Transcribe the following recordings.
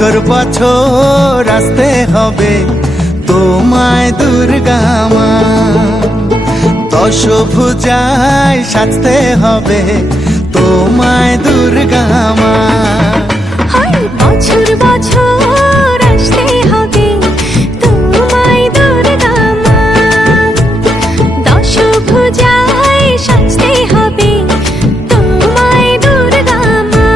বছর বছর আসতে হবে তোমায় দুর্গা মা, দশভুজায় সাজতে হবে তোমায় দুর্গা মা। বছর বছর আসতে হবে তোমায় দুর্গা মা, দশভুজায় সাজতে হবে তোমায় দুর্গা মা।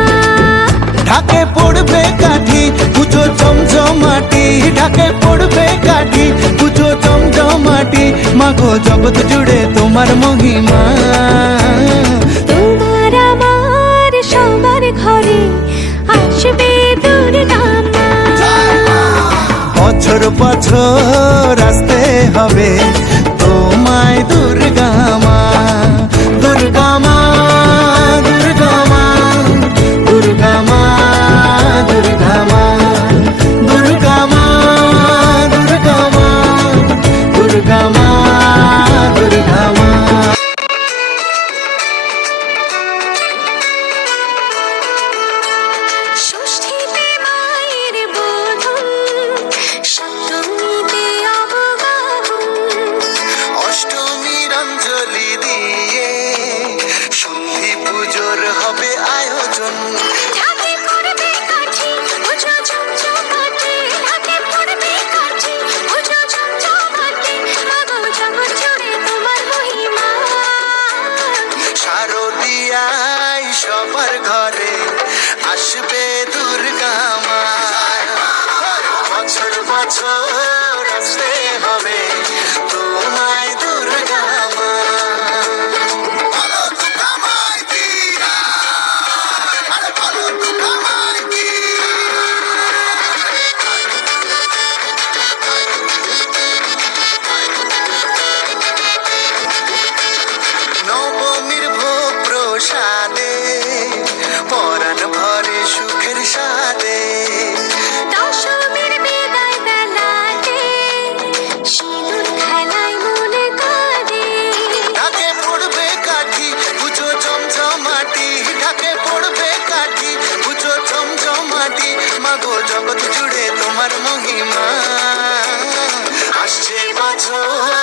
ঢাকে পড়বে কাঠি পুজো জমজমাটি, ঢাকে পড়বে কাঠি পুজো জমজমাটি, মাগো জগৎ জুড়ে তোমার মহিমা। তোমার আমার সবার ঘরে আসবে দুর্গা মা। বছর বছর আসতে হবে তোমায় দুর্গা মা, দুর্গা মা, দুর্গা মা, দুর্গা মা, দুর্গা মা, দুর্গা মা, দুর্গা মা, দুর্গা মা, দুর্গা মা। ষষ্ঠীতে মায়ের বোধন, সপ্তমীতে অবগাহন, অষ্টমীর অঞ্জলি দিয়ে সন্ধি পুজোর হবে আয়োজন। ঢাকে পড়বে কাঠি পুজো ঝমঝমাটি, ঢাকে পড়বে কাঠি পুজো ঝমঝমাটি, মাগো জগৎ জুড়ে তোমার মহিমা। শারদিয়ায় সবার ঘরে আসবে দুর্গা মা, বছর বছর আসতে হবে তোমায় দুর্গা মা। নবমীর ভোগ প্রসাদে পরাণ ভরে সুখের সাদে, দশমীর বিদায় বেলাতে সিঁদুর খেলায় মনে কাঁদে। ঢাকে পড়বে কাঠি পুজো জমজমাটি, ঢাকে পড়বে কাঠি পুজো জমজমাটি, মাগো জগৎ জুড়ে তোমার মহিমা। আসছে বছর